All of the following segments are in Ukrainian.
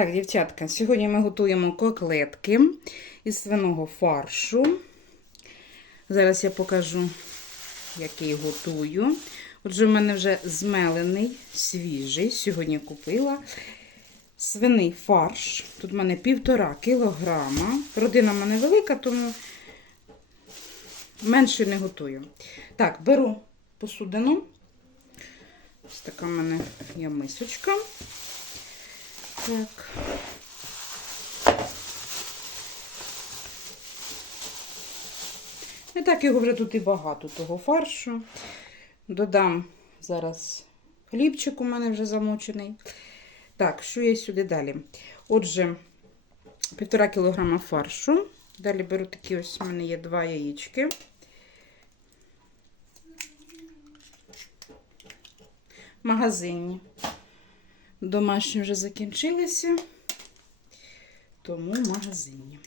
Так, дівчатка, сьогодні ми готуємо коклетки із свиного фаршу. Зараз я покажу, який готую. Отже, в мене вже змелений, свіжий. Сьогодні купила свиний фарш. Тут в мене півтора кілограма. Родина в мене велика, тому менше не готую. Так, беру посудину. Ось така в мене є мисочка. Так. Не так його вже тут і багато того фаршу. Додам зараз хлібчик у мене вже замочений. Так, що є сюди далі? Отже, півтора кілограма фаршу. Далі беру такі ось у мене є два яєчки. Магазині. Домашні вже закінчилися, тому в магазині.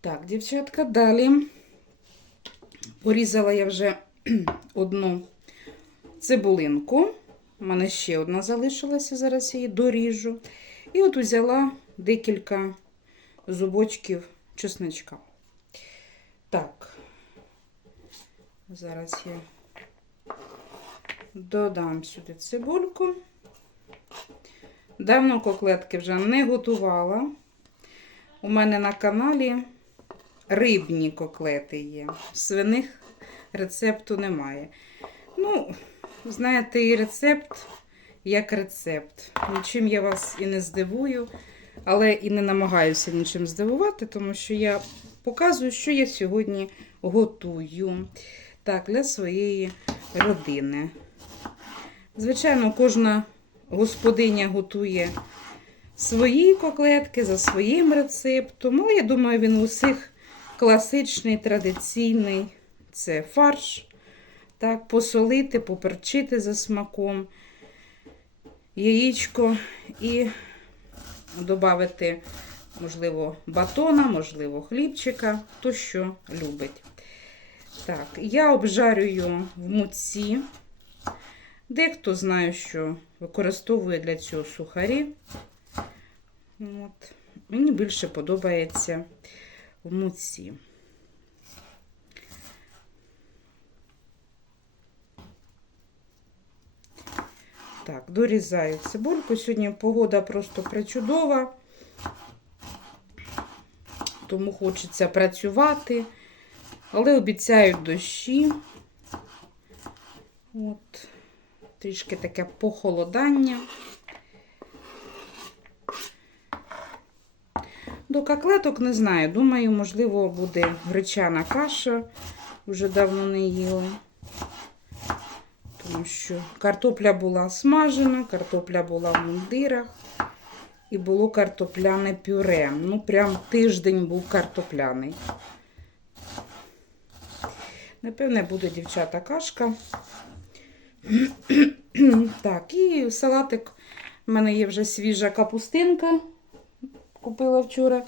Так, дівчатка, далі порізала я вже одну цибулинку. У мене ще одна залишилася, зараз я її доріжу. І от взяла декілька зубочків чесничка. Так, зараз я додам сюди цибульку. Давно коклетки вже не готувала. У мене на каналі рибні коклети є. Свиних рецепту немає. Ну, знаєте, і рецепт як рецепт. Нічим я вас і не здивую, але і не намагаюся нічим здивувати, тому що я показую, що я сьогодні готую. Так, для своєї родини. Звичайно, кожна господиня готує свої коклетки за своїм рецептом. Але я думаю, він у всіх класичний, традиційний це фарш. Так, посолити, поперчити за смаком, яєчко і додати, можливо, батона, можливо, хлібчика, хто що любить. Так, я обжарюю в муці. Дехто знає, що використовує для цього сухарі. От. Мені більше подобається в муці. Так, дорізаю цибульку. Сьогодні погода просто причудова, тому хочеться працювати, але обіцяють дощі. От, трішки таке похолодання. До коклеток не знаю. Думаю, можливо, буде гречана каша. Вже давно не їли. Тому що картопля була смажена, картопля була в мундирах і було картопляне пюре. Ну, прям тиждень був картопляний. Напевне, буде дівчата кашка. Так, і салатик. У мене є вже свіжа капустинка. Купила вчора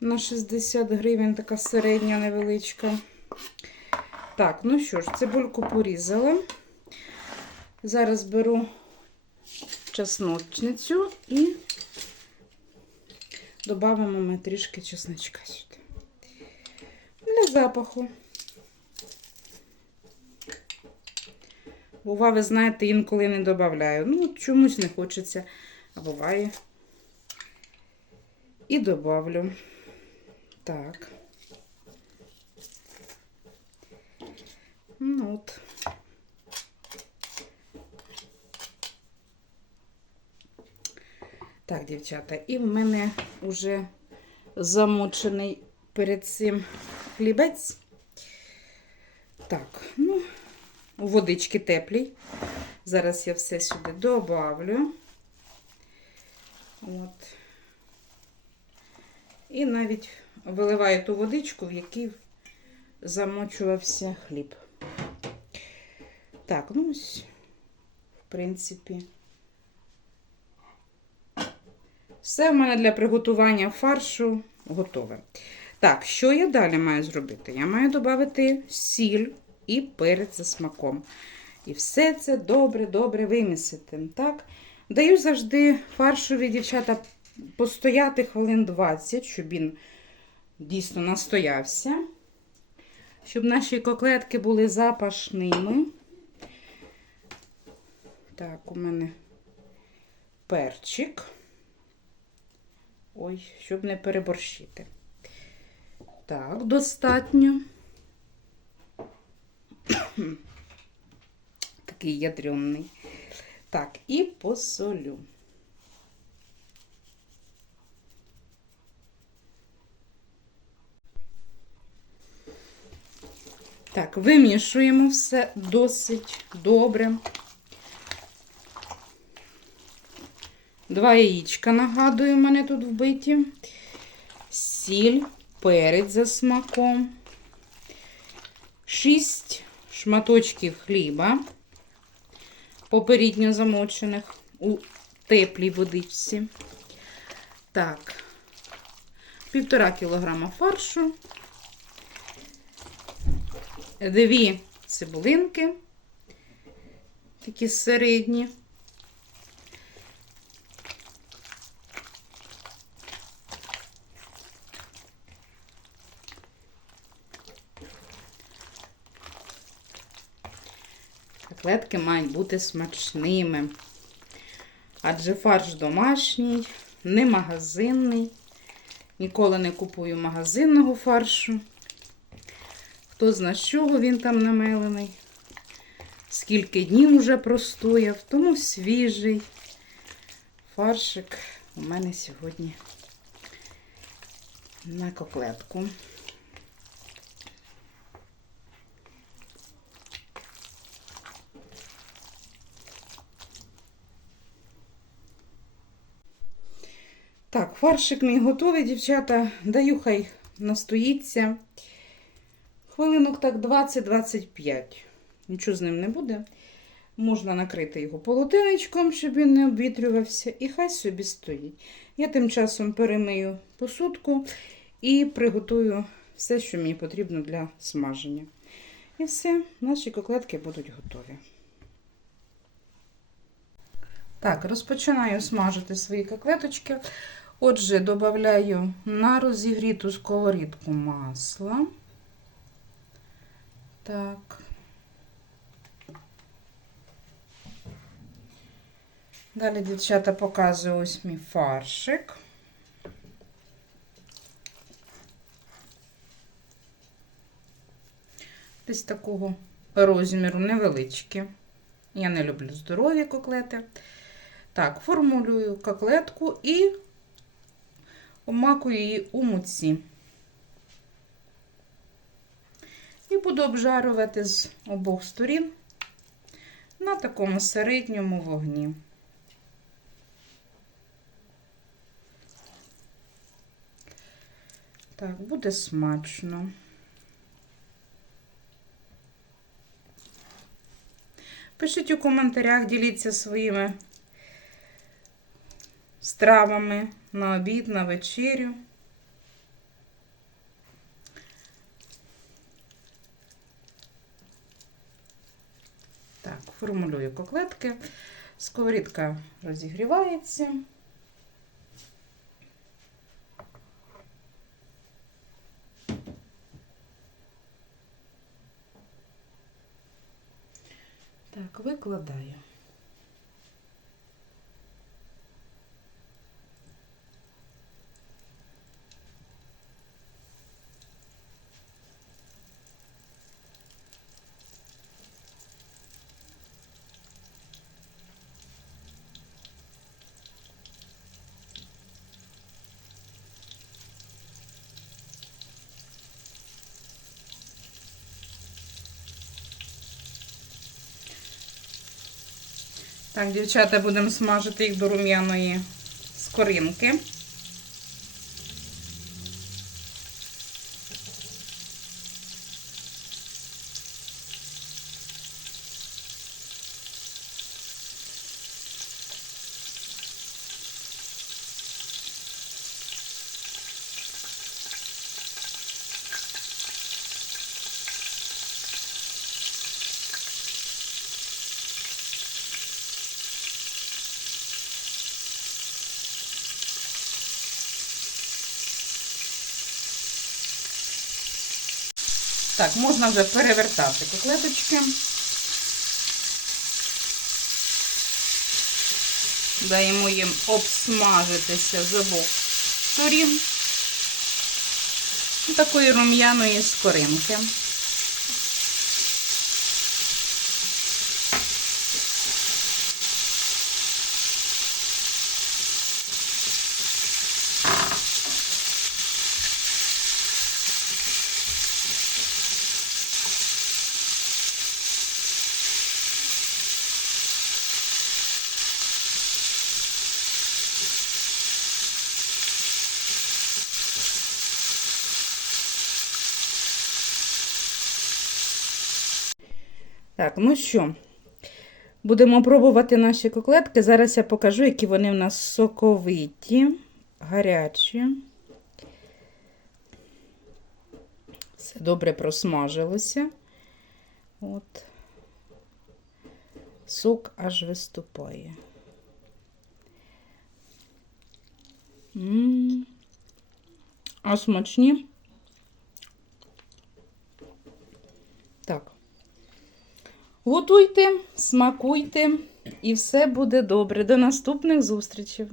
на 60 гривень, така середня невеличка. Так, ну що ж, цибульку порізала. Зараз беру чесночницю і додамо ми трішки чесночка сюди. Для запаху. Бува, ви знаєте, інколи не додаю. Ну, чомусь не хочеться, а буває. І добавлю. Так. Ну от. Так, дівчата, і в мене вже замочений перед цим хлібець. Так, ну, водички теплій. Зараз я все сюди добавлю. От. І навіть виливаю ту водичку, в якій замочувався хліб. Так, ну ось, в принципі, все в мене для приготування фаршу готове. Так, що я далі маю зробити? Я маю додати сіль і перець за смаком. І все це добре-добре вимісити. Так? Даю завжди фаршові дівчата постояти хвилин 20, щоб він дійсно настоявся. Щоб наші коклетки були запашними. Так, у мене перчик. Ой, щоб не переборщити. Так, достатньо. Такий ядрений. Так, і посолю. Так, вимішуємо все досить добре. Два яєчка, нагадую, у мене тут вбиті. Сіль, перець за смаком. Шість шматочків хліба, попередньо замочених у теплій водичці. Так, півтора кілограма фаршу, дві цибулинки, такі середні. Котлетки мають бути смачними. Адже фарш домашній, не магазинний. Ніколи не купую магазинного фаршу. Хто зна, з чого він там намелений, скільки днів вже простояв, тому свіжий фаршик у мене сьогодні на коклетку. Так, фаршик мій готовий, дівчата. Даю, хай настоїться. Хвилинок так 20-25. Нічого з ним не буде. Можна накрити його полотенечком, щоб він не обвітрювався, і хай собі стоїть. Я тим часом перемию посудку і приготую все, що мені потрібно для смаження. І все, наші коклетки будуть готові. Так, розпочинаю смажити свої коклеточки. Отже, додаю на розігріту сковорідку масла. Так. Далі, дівчата, показую ось мій фаршик. Десь такого розміру невеличкі. Я не люблю здорові коклети. Так, формулюю коклетку і обмакую її у муці. І буду обжарювати з обох сторін на такому середньому вогні. Так, буде смачно. Пишіть у коментарях, діліться своїми стравами на обід, на вечерю. Так, формулюю коклетки. Сковорідка розігрівається. Так, викладаю. Так, дівчата, будемо смажити їх до рум'яної скоринки. Так, можна вже перевертати котлеточки. Даємо їм обсмажитися з обох сторін. Такої рум'яної скоринки. Так, ну що, будемо пробувати наші коклетки. Зараз я покажу, які вони в нас соковиті, гарячі. Все добре просмажилося. От. Сок аж виступає. М. А смачні. Так. Готуйте, смакуйте, і все буде добре. До наступних зустрічей!